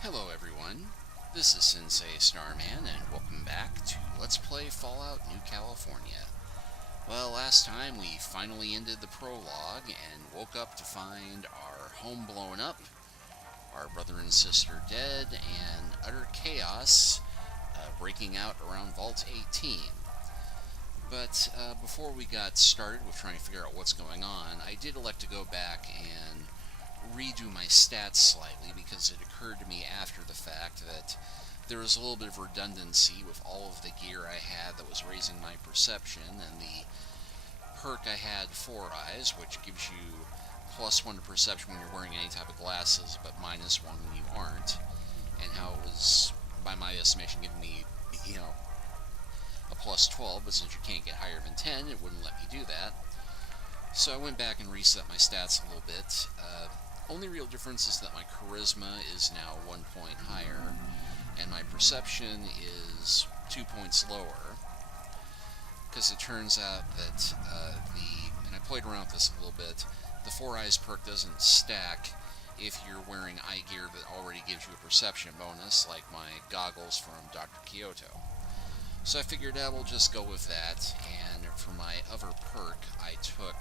Hello everyone, this is Sensei Starman and welcome back to Let's Play Fallout New California. Well, last time we finally ended the prologue and woke up to find our home blown up, our brother and sister dead, and utter chaos breaking out around Vault 18. But before we got started with trying to figure out what's going on, I did elect to go back and redo my stats slightly because it occurred to me after the fact that there was a little bit of redundancy with all of the gear I had that was raising my perception, and the perk I had, Four Eyes, which gives you +1 to perception when you're wearing any type of glasses, but -1 when you aren't, and how it was, by my estimation, giving me, a +12, but since you can't get higher than 10, it wouldn't let me do that. So I went back and reset my stats a little bit. Only real difference is that my charisma is now 1 point higher, and my perception is 2 points lower. Because it turns out that and I played around with this a little bit, the Four Eyes perk doesn't stack if you're wearing eye gear that already gives you a perception bonus, like my goggles from Dr. Kyoto. So I figured I will just go with that, and for my other perk, I took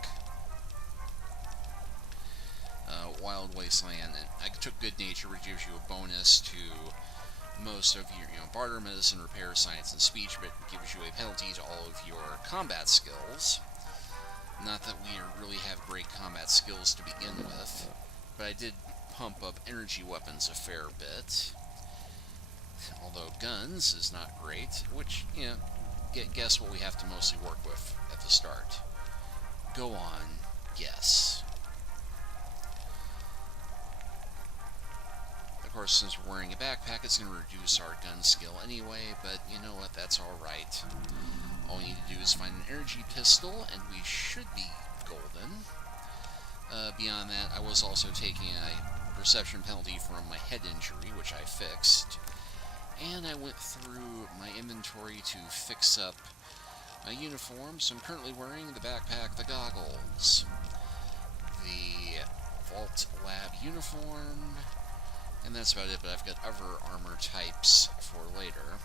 Wild Wasteland, and I took Good Nature, which gives you a bonus to most of your, barter, medicine, repair, science, and speech, but it gives you a penalty to all of your combat skills. Not that we really have great combat skills to begin with, but I did pump up energy weapons a fair bit. Although guns is not great, which, guess what we have to mostly work with at the start. Go on, guess. Of course, since we're wearing a backpack, it's going to reduce our gun skill anyway, but you know what, that's alright. All we need to do is find an energy pistol, and we should be golden. Beyond that, I was also taking a perception penalty from my head injury, which I fixed. And I went through my inventory to fix up my uniform, so I'm currently wearing the backpack, the goggles, the Vault Lab uniform, and that's about it, but I've got other armor types for later.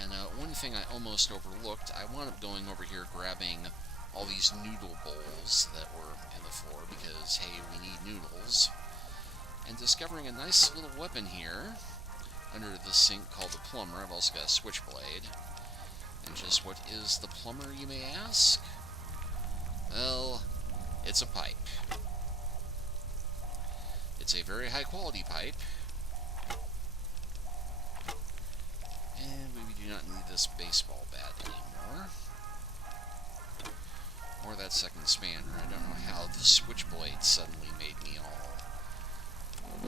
And one thing I almost overlooked, I wound up going over here grabbing all these noodle bowls that were in the floor, because, hey, we need noodles, and discovering a nice little weapon here under the sink called the plumber. I've also got a switchblade. And just what is the plumber, you may ask? Well, it's a pipe. It's a very high quality pipe. And we do not need this baseball bat anymore. Or that second spanner. I don't know how the switchblade suddenly made me all...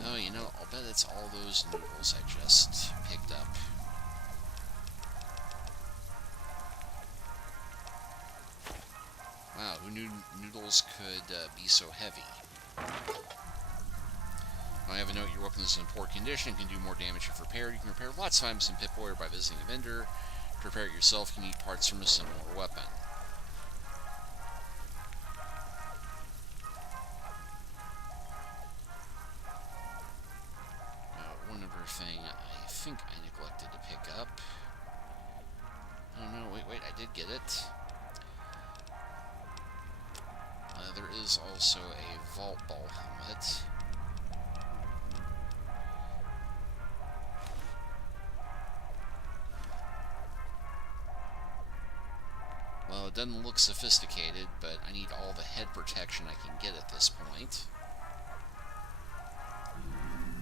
Oh, I'll bet it's all those noodles I just picked up. Wow, who knew noodles could be so heavy? I have a note, your weapon is in poor condition, can do more damage if repaired. You can repair lots of times in Pip-Boy or by visiting a vendor. To repair it yourself, you need parts from a similar weapon. One other thing I think I neglected to pick up. Oh no, wait, I did get it. There is also a Vault Ball helmet. Well, it doesn't look sophisticated, but I need all the head protection I can get at this point.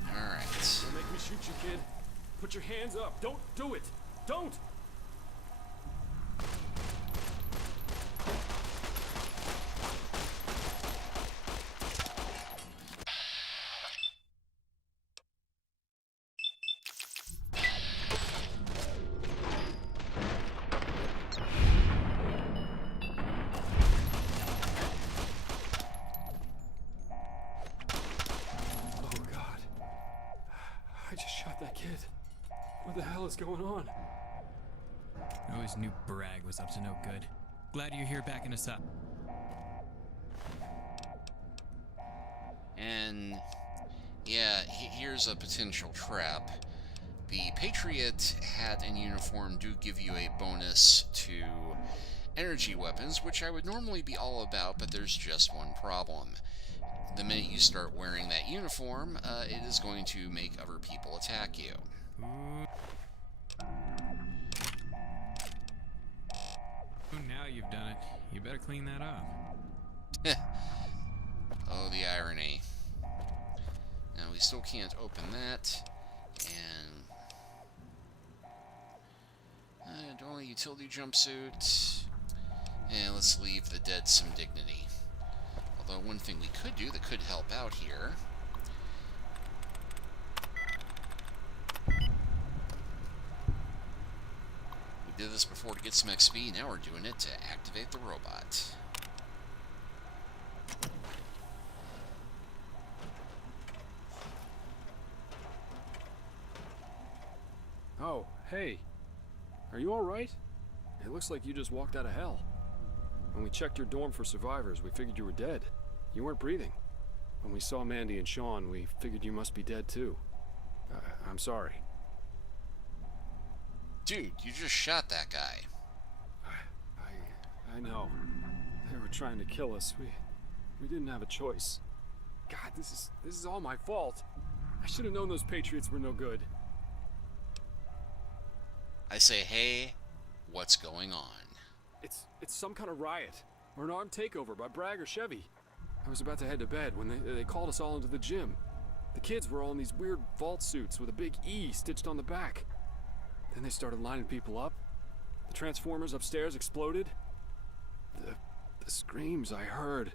Alright. Don't make me shoot you, kid. Put your hands up. Don't do it. Don't! I just shot that kid. What the hell is going on? I always knew Bragg was up to no good. Glad you're here backing us up. And Yeah, here's a potential trap. The Patriot hat and uniform do give you a bonus to energy weapons, which I would normally be all about, but there's just one problem. The minute you start wearing that uniform, it is going to make other people attack you. Ooh. Oh, now you've done it. You better clean that up. Oh, the irony. Now, we still can't open that. And don't want a utility jumpsuit. And let's leave the dead some dignity. Although one thing we could do that could help out here. We did this before to get some XP, now we're doing it to activate the robot. Oh, hey. Are you alright? It looks like you just walked out of hell. When we checked your dorm for survivors, we figured you were dead. You weren't breathing. When we saw Mandy and Sean, we figured you must be dead too. I'm sorry. Dude, you just shot that guy. I know. They were trying to kill us. We didn't have a choice. God, this is all my fault. I should have known those Patriots were no good. I say, hey, what's going on? It's some kind of riot, or an armed takeover by Bragg or Chevy. I was about to head to bed when they called us all into the gym. The kids were all in these weird vault suits with a big E stitched on the back. Then they started lining people up. The transformers upstairs exploded. The screams I heard.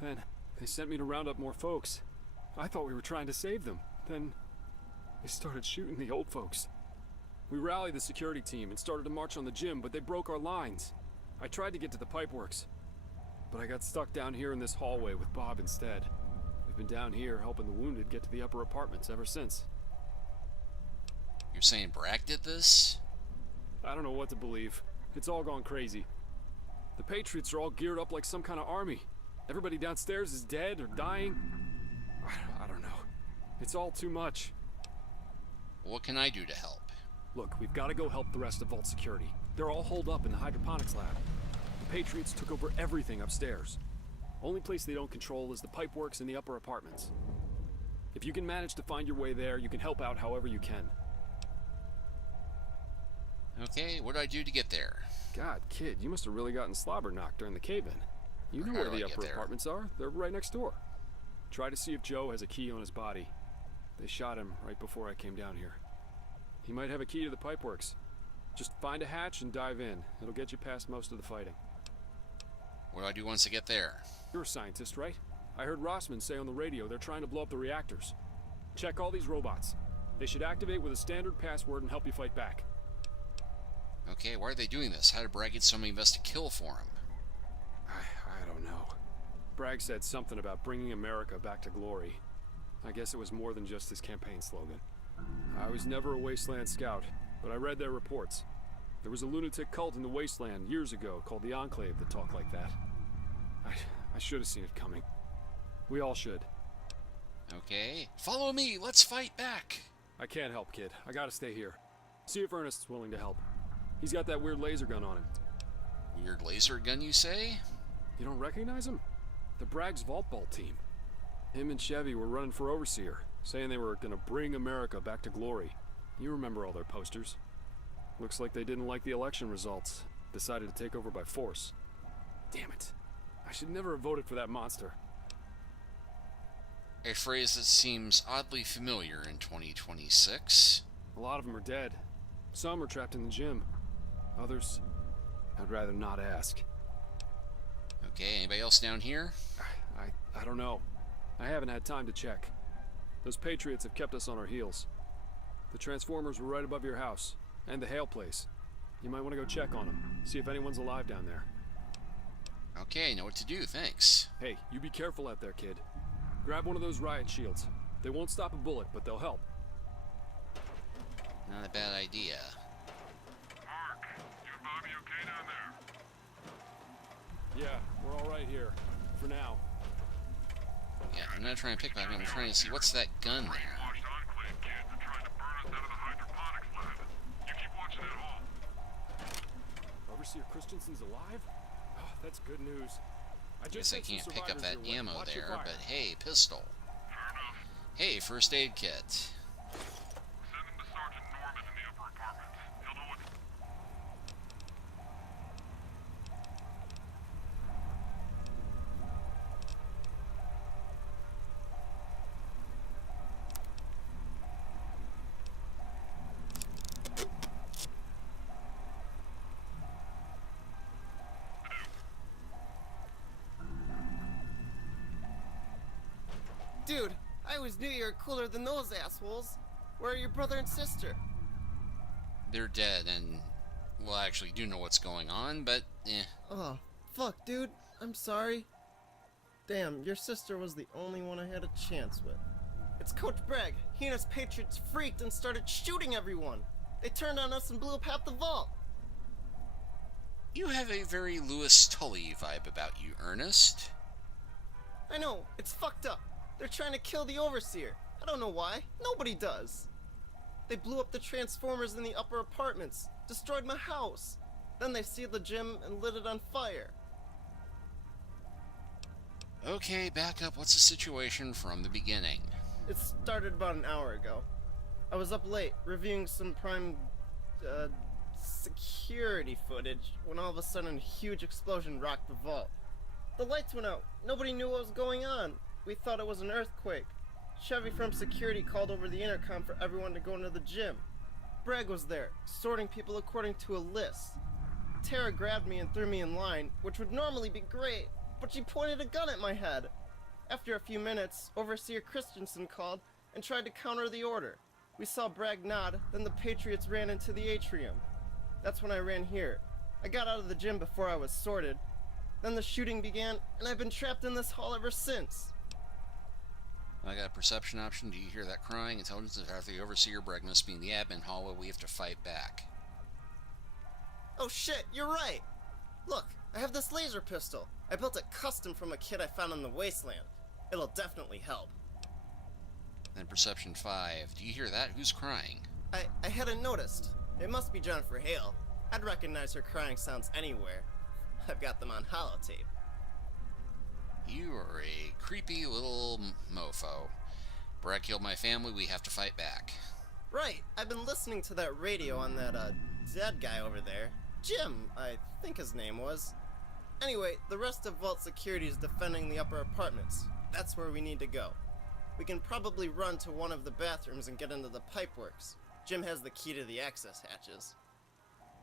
Then they sent me to round up more folks. I thought we were trying to save them. Then they started shooting the old folks. We rallied the security team and started to march on the gym, but they broke our lines. I tried to get to the pipeworks, but I got stuck down here in this hallway with Bob instead. We've been down here helping the wounded get to the upper apartments ever since. You're saying Bragg did this? I don't know what to believe. It's all gone crazy. The Patriots are all geared up like some kind of army. Everybody downstairs is dead or dying. I don't know. It's all too much. What can I do to help? Look, we've got to go help the rest of Vault Security. They're all holed up in the hydroponics lab. The Patriots took over everything upstairs. Only place they don't control is the pipeworks in the upper apartments. If you can manage to find your way there, you can help out however you can. Okay, what do I do to get there? God, kid, you must have really gotten slobber knocked during the cave-in. You know where the upper apartments are. They're right next door. Try to see if Joe has a key on his body. They shot him right before I came down here. He might have a key to the pipeworks. Just find a hatch and dive in. It'll get you past most of the fighting. What do I do once I get there? You're a scientist, right? I heard Rossman say on the radio they're trying to blow up the reactors. Check all these robots. They should activate with a standard password and help you fight back. Okay, why are they doing this? How did Bragg get so many of us to kill for him? I don't know. Bragg said something about bringing America back to glory. I guess it was more than just his campaign slogan. I was never a Wasteland scout, but I read their reports. There was a lunatic cult in the Wasteland years ago called the Enclave that talked like that. I should have seen it coming. We all should. Okay, follow me, let's fight back! I can't help, kid. I gotta stay here. See if Ernest's willing to help. He's got that weird laser gun on him. Weird laser gun, you say? You don't recognize him? The Bragg's Vault Ball team. Him and Chevy were running for overseer, saying they were gonna bring America back to glory. You remember all their posters. Looks like they didn't like the election results. Decided to take over by force. Damn it. I should never have voted for that monster. A phrase that seems oddly familiar in 2026. A lot of them are dead. Some are trapped in the gym. Others, I'd rather not ask. Okay, anybody else down here? I don't know. I haven't had time to check. Those Patriots have kept us on our heels. The Transformers were right above your house, and the Hale place. You might want to go check on them, see if anyone's alive down there. Okay, I know what to do, thanks. Hey, you be careful out there, kid. Grab one of those riot shields. They won't stop a bullet, but they'll help. Not a bad idea. Mark, you and Bobby okay down there? Yeah, we're all right here. For now. Yeah, I'm not trying to pickpocket, I'm trying to see what's that gun there. Brainwashed Enclave kids are trying to burn us out of the hydroponics lab. You keep watching that hall. Overseer Christensen's alive? Oh, that's good news. I Guess I sent some can't pick up survivors that your way. ammo Watch your there, fire. but hey, pistol. Fair enough. Hey, first aid kit. Send him to Sergeant Norman in the upper apartments. He'll know what. Dude, I always knew you were cooler than those assholes. Where are your brother and sister? They're dead, and well, I actually do know what's going on, but Oh, fuck, dude. I'm sorry. Damn, your sister was the only one I had a chance with. It's Coach Bragg. He and his patriots freaked and started shooting everyone. They turned on us and blew up half the vault. You have a very Lewis Tully vibe about you, Ernest. I know, it's fucked up. They're trying to kill the Overseer. I don't know why. Nobody does. They blew up the transformers in the upper apartments, destroyed my house. Then they sealed the gym and lit it on fire. Okay, back up. What's the situation from the beginning? It started about an hour ago. I was up late, reviewing some prime, security footage, when all of a sudden a huge explosion rocked the vault. The lights went out. Nobody knew what was going on. We thought it was an earthquake. Chevy from security called over the intercom for everyone to go into the gym. Bragg was there, sorting people according to a list. Tara grabbed me and threw me in line, which would normally be great, but she pointed a gun at my head. After a few minutes, Overseer Christensen called and tried to counter the order. We saw Bragg nod, then the Patriots ran into the atrium. That's when I ran here. I got out of the gym before I was sorted. Then the shooting began, and I've been trapped in this hall ever since. I got a perception option. Do you hear that crying? Intelligence is after the Overseer. Bragg must be in the admin hallway. We have to fight back. Oh shit, you're right! Look, I have this laser pistol. I built it custom from a kit I found in the wasteland. It'll definitely help. Then perception 5. Do you hear that? Who's crying? I hadn't noticed. It must be Jennifer Hale. I'd recognize her crying sounds anywhere. I've got them on holotape. You are a creepy little mofo. Bragg killed my family. We have to fight back. Right, I've been listening to that radio on that, dead guy over there. Jim, I think his name was. Anyway, the rest of Vault Security is defending the upper apartments. That's where we need to go. We can probably run to one of the bathrooms and get into the pipeworks. Jim has the key to the access hatches.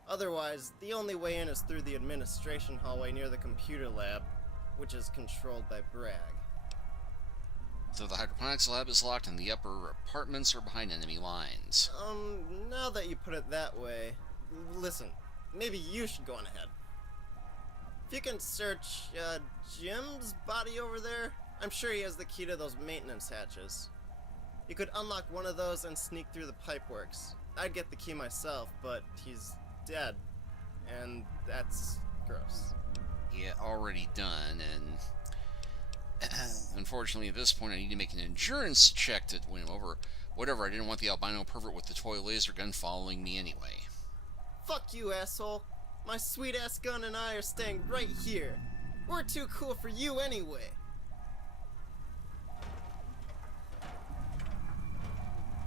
Otherwise, the only way in is through the administration hallway near the computer lab, which is controlled by Bragg. So the hydroponics lab is locked and the upper apartments are behind enemy lines. Now that you put it that way, listen, maybe you should go on ahead. If you can search, Jim's body over there, I'm sure he has the key to those maintenance hatches. You could unlock one of those and sneak through the pipeworks. I'd get the key myself, but he's dead, and that's gross. Yeah, already done, and unfortunately at this point I need to make an endurance check to win him over. Whatever, I didn't want the albino pervert with the toy laser gun following me anyway. Fuck you, asshole. My sweet-ass gun and I are staying right here. We're too cool for you anyway.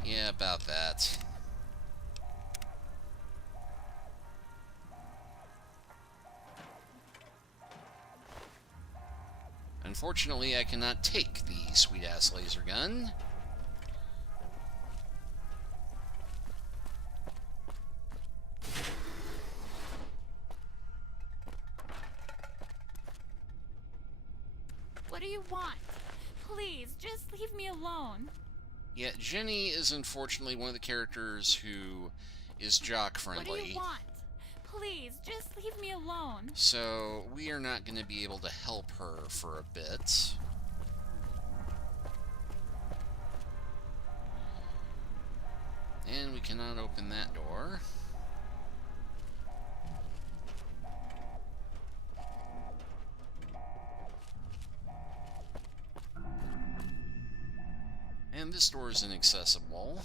Yeah, about that. Unfortunately, I cannot take the sweet-ass laser gun. What do you want? Please, just leave me alone. Yeah, Jenny is unfortunately one of the characters who is jock-friendly. What do you want? Please, just leave me alone. So, we are not going to be able to help her for a bit. And we cannot open that door. door is inaccessible.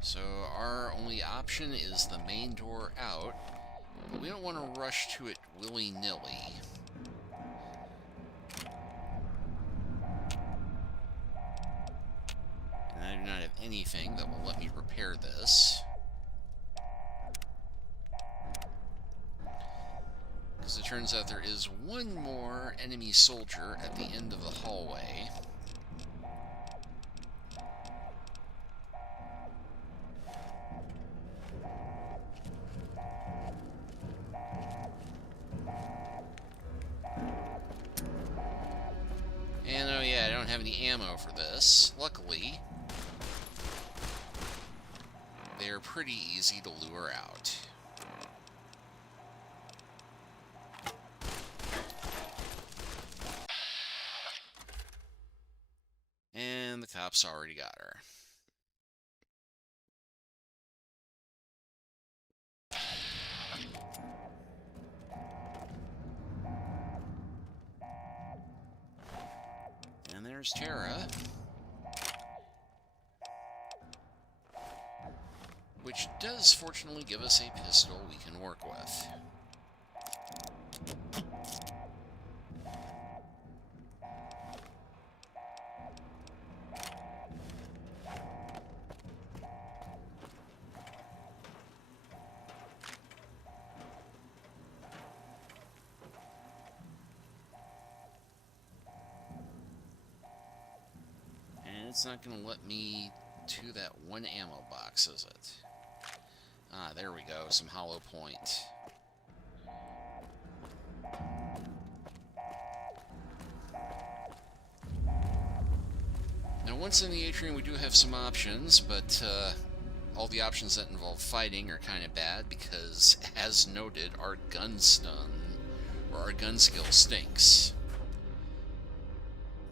So our only option is the main door out, but we don't want to rush to it willy-nilly. And I do not have anything that will let me repair this. Because it turns out there is one more enemy soldier at the end of the hallway. And oh yeah, I don't have any ammo for this. Luckily, they're pretty easy to lure out. And the cops already got her. And there's Tara. Which does fortunately give us a pistol we can work with. It's not going to let me to that one ammo box, is it? Ah, there we go, some hollow point. Now, once in the atrium, we do have some options, but all the options that involve fighting are kind of bad because, as noted, our gun stun, or our gun skill stinks.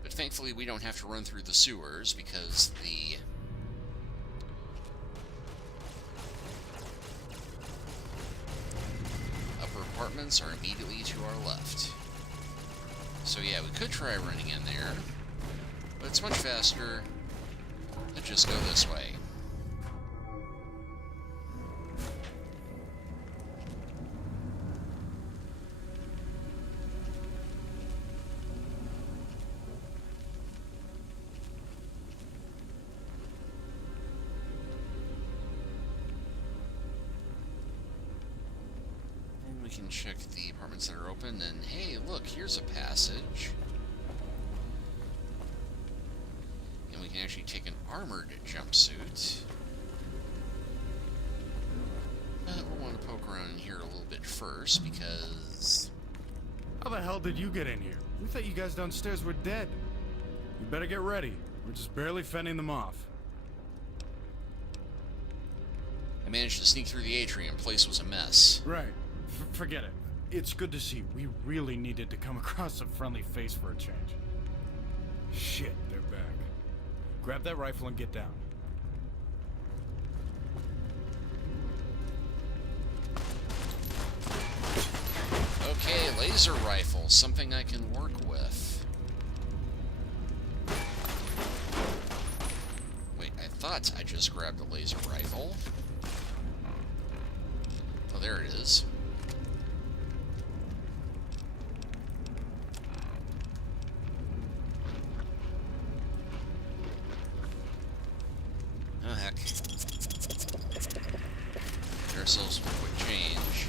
But thankfully, we don't have to run through the sewers because the upper apartments are immediately to our left. So yeah, we could try running in there, but it's much faster to just go this way. We can check the apartments that are open, and hey, look, here's a passage. And we can actually take an armored jumpsuit. But we'll want to poke around in here a little bit first, because... How the hell did you get in here? We thought you guys downstairs were dead. You better get ready. We're just barely fending them off. I managed to sneak through the atrium. Place was a mess. Right. Forget it. It's good to see. We really needed to come across a friendly face for a change. Shit, they're back. Grab that rifle and get down. Okay, laser rifle. Something I can work with. Wait, I thought I just grabbed a laser rifle. Oh, there it is. Oh, heck. Get ourselves some quick change.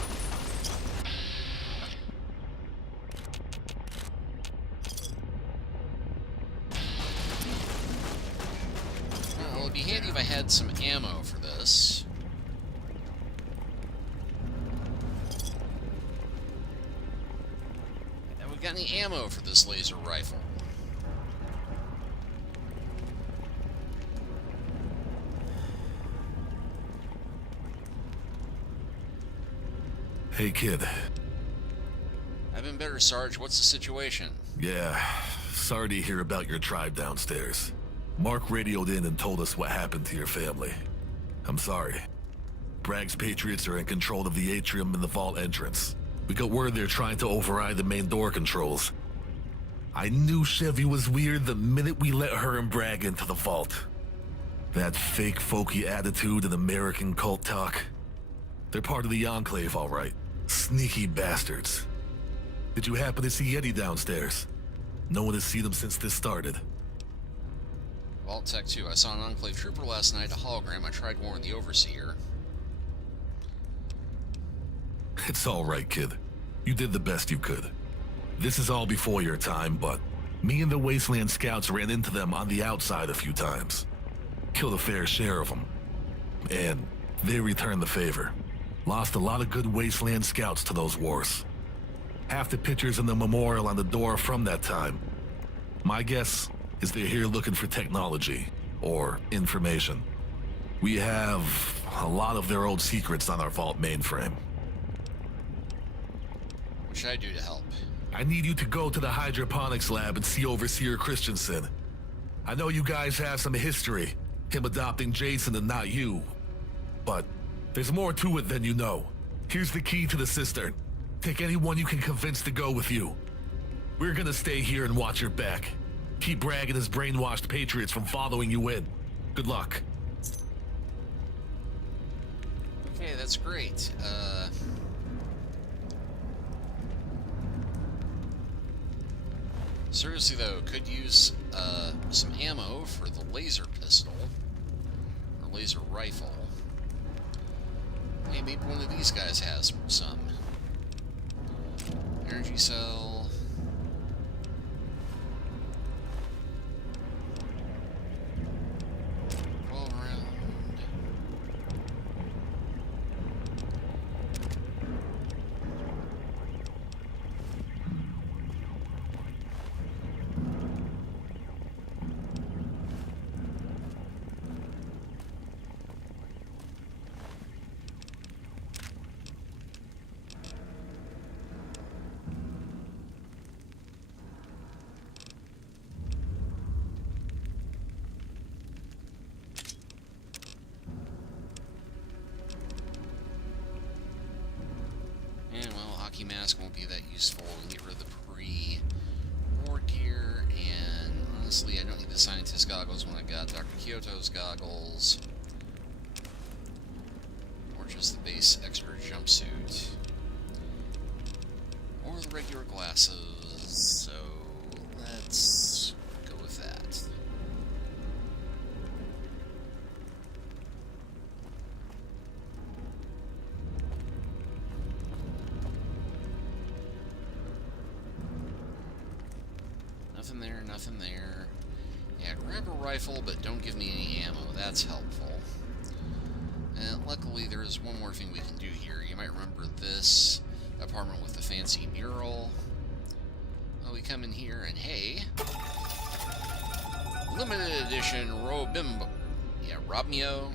Well, it'd be handy if I had some ammo for this. Have we got any ammo for this laser rifle? Hey, kid. I've been better, Sarge. What's the situation? Yeah, sorry to hear about your tribe downstairs. Mark radioed in and told us what happened to your family. I'm sorry. Bragg's Patriots are in control of the atrium and the vault entrance. We got word they're trying to override the main door controls. I knew Chevy was weird the minute we let her and Bragg into the vault. That fake folky attitude and American cult talk. They're part of the Enclave, all right. Sneaky bastards. Did you happen to see Eddie downstairs? No one has seen him since this started. Vault Tech 2. I saw an Enclave trooper last night, a hologram. I tried warning the Overseer. It's all right, kid. You did the best you could. This is all before your time, but me and the Wasteland Scouts ran into them on the outside a few times. Killed a fair share of them. And they returned the favor. Lost a lot of good Wasteland Scouts to those wars. Half the pictures in the memorial on the door are from that time. My guess is they're here looking for technology or information. We have a lot of their old secrets on our vault mainframe. What should I do to help? I need you to go to the hydroponics lab and see Overseer Christensen. I know you guys have some history, him adopting Jason and not you. But there's more to it than you know. Here's the key to the cistern. Take anyone you can convince to go with you. We're gonna stay here and watch your back. Keep Bragg and his brainwashed patriots from following you in. Good luck. Okay, that's great. Seriously though, could use some ammo for the laser pistol or laser rifle. Hey, maybe one of these guys has some. Energy cell. All around. Mask won't be that useful. We can get rid of the pre-war gear, and honestly, I don't need the scientist goggles when I got Dr. Kyoto's goggles, or just the base extra jumpsuit, or the regular glasses. So let's go with that. Nothing there, nothing there. Yeah, grab a rifle, but don't give me any ammo. That's helpful. And luckily, there is one more thing we can do here. You might remember this apartment with the fancy mural. Well, we come in here and hey, limited edition Robimbo. Yeah, Robmio.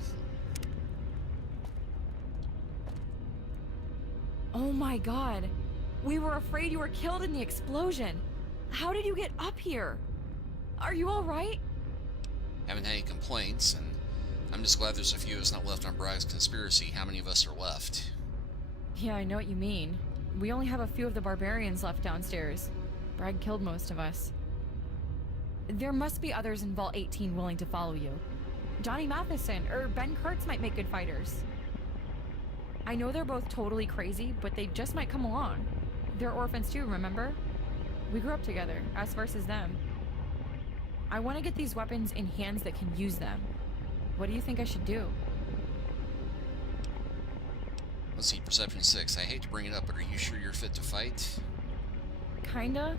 Oh my god. We were afraid you were killed in the explosion. How did you get up here? Are you alright? Haven't had any complaints, and I'm just glad there's a few of us not left on Bragg's conspiracy. How many of us are left? Yeah, I know what you mean. We only have a few of the barbarians left downstairs. Bragg killed most of us. There must be others in Vault 18 willing to follow you. Johnny Matheson or Ben Kurtz might make good fighters. I know they're both totally crazy, but they just might come along. They're orphans too, remember? We grew up together, us versus them. I want to get these weapons in hands that can use them. What do you think I should do? Let's see, Perception 6. I hate to bring it up, but are you sure you're fit to fight? Kinda.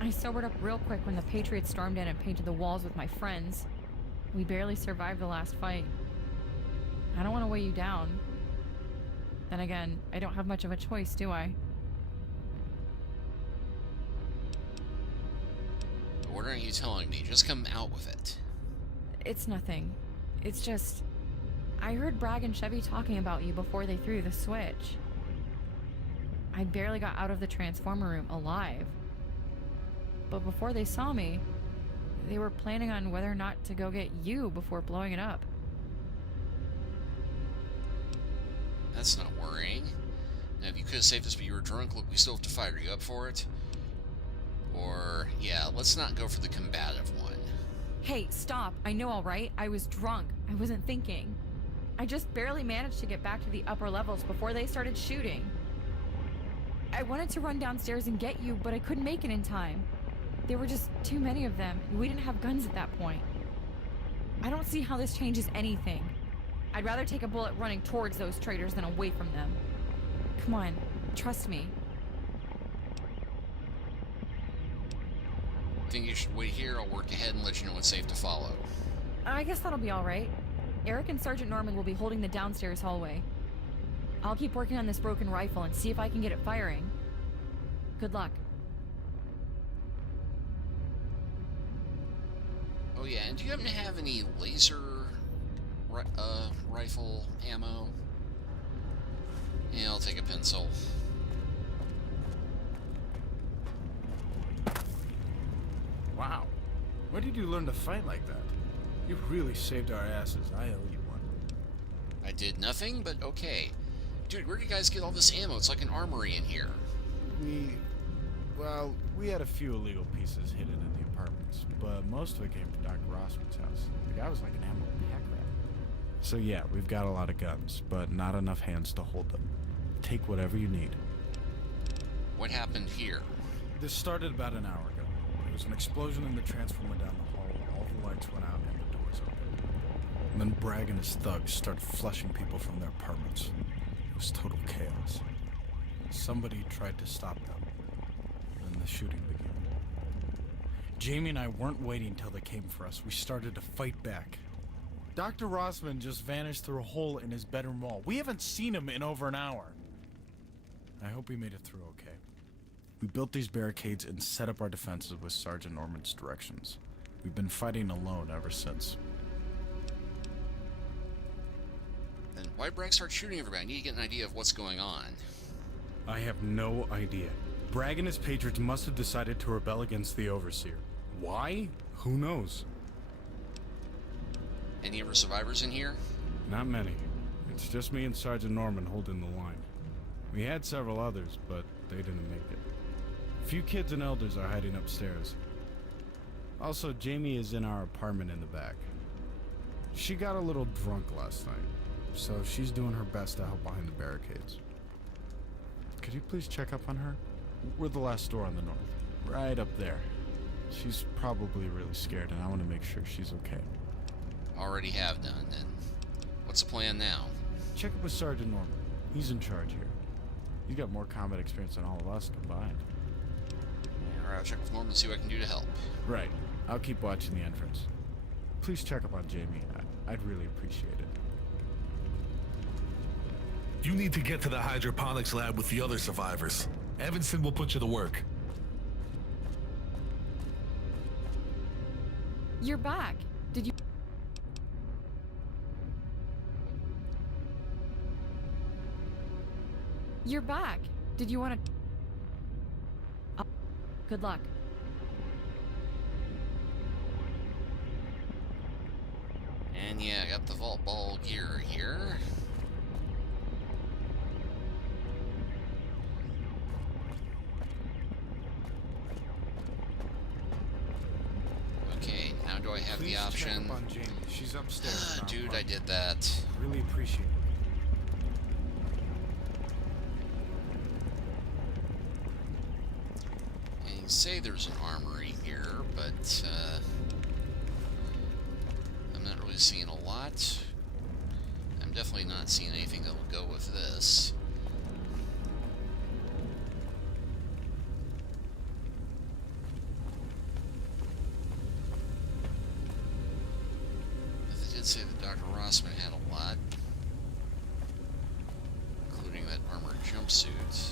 I sobered up real quick when the Patriots stormed in and painted the walls with my friends. We barely survived the last fight. I don't want to weigh you down. Then again, I don't have much of a choice, do I? What aren't you telling me? Just come out with it. It's nothing. It's just... I heard Bragg and Chevy talking about you before they threw the switch. I barely got out of the transformer room alive. But before they saw me, they were planning on whether or not to go get you before blowing it up. That's not worrying. Now, if you could have saved us but you were drunk, look, we still have to fight. Are you up for it? Or, yeah, let's not go for the combative one. Hey, stop. I know, all right? I was drunk. I wasn't thinking. I just barely managed to get back to the upper levels before they started shooting. I wanted to run downstairs and get you, but I couldn't make it in time. There were just too many of them, and we didn't have guns at that point. I don't see how this changes anything. I'd rather take a bullet running towards those traitors than away from them. Come on, trust me. Think you should wait here? I'll work ahead and let you know what's safe to follow. I guess that'll be all right. Eric and Sergeant Norman will be holding the downstairs hallway. I'll keep working on this broken rifle and see if I can get it firing. Good luck. Oh yeah, and do you happen to have any laser rifle ammo? Yeah, I'll take a pencil. Wow. Where did you learn to fight like that? You really saved our asses. I owe you one. I did nothing, but okay. Dude, where do you guys get all this ammo? It's like an armory in here. We had a few illegal pieces hidden in the apartments, but most of it came from Dr. Rossman's house. The guy was like an ammo pack rat. So yeah, we've got a lot of guns, but not enough hands to hold them. Take whatever you need. What happened here? This started about an hour ago. There was an explosion in the transformer down the hall, all the lights went out and the doors opened. And then Bragg and his thugs started flushing people from their apartments. It was total chaos. Somebody tried to stop them. Then the shooting began. Jamie and I weren't waiting till they came for us. We started to fight back. Dr. Rossman just vanished through a hole in his bedroom wall. We haven't seen him in over an hour. I hope he made it through okay. We built these barricades and set up our defenses with Sergeant Norman's directions. We've been fighting alone ever since. Then why'd Bragg start shooting everybody? I need to get an idea of what's going on. I have no idea. Bragg and his patriots must have decided to rebel against the Overseer. Why? Who knows? Any other survivors in here? Not many. It's just me and Sergeant Norman holding the line. We had several others, but they didn't make it. A few kids and elders are hiding upstairs. Also, Jamie is in our apartment in the back. She got a little drunk last night, so she's doing her best to help behind the barricades. Could you please check up on her? We're the last door on the north. Right up there. She's probably really scared, and I want to make sure she's okay. Already have done, then. What's the plan now? Check up with Sergeant Norman. He's in charge here. He's got more combat experience than all of us combined. Alright, I'll check with Norman and see what I can do to help. Right. I'll keep watching the entrance. Please check up on Jamie. I'd really appreciate it. You need to get to the hydroponics lab with the other survivors. Evanson will put you to work. You're back. Did you... You're back. Did you want to... Oh, good luck. And yeah, I got the vault ball gear here. Okay, now do I have Please the option? check up on Jamie. She's upstairs. Dude, I did that. Really appreciate it. And you say there's an armory here, but I'm not really seeing a lot. I'm definitely not seeing anything that will go with this. But they did say that Dr. Rossman had a lot, including that armored jumpsuit.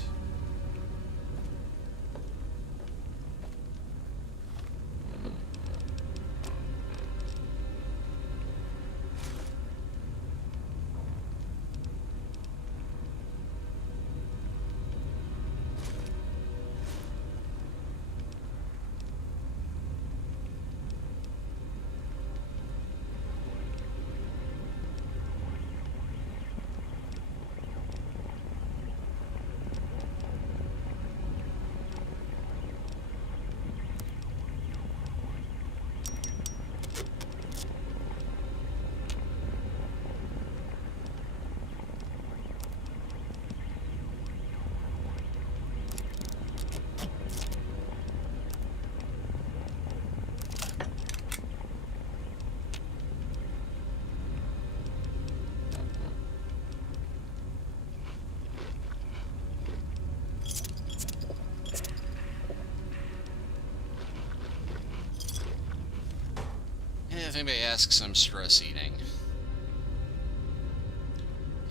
If anybody asks, I'm stress eating.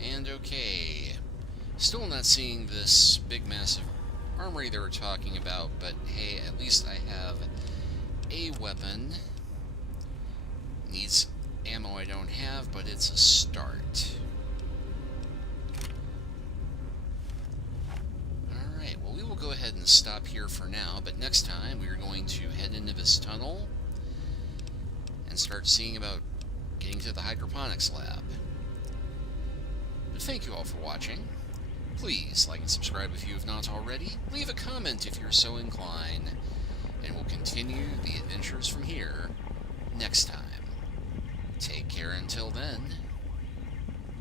And okay. Still not seeing this big massive armory they were talking about, but hey, at least I have a weapon. Needs ammo I don't have, but it's a start. Alright, well we will go ahead and stop here for now, but next time we are going to head into this tunnel and start seeing about getting to the hydroponics lab. But thank you all for watching. Please like and subscribe if you have not already. Leave a comment if you're so inclined. And we'll continue the adventures from here next time. Take care until then.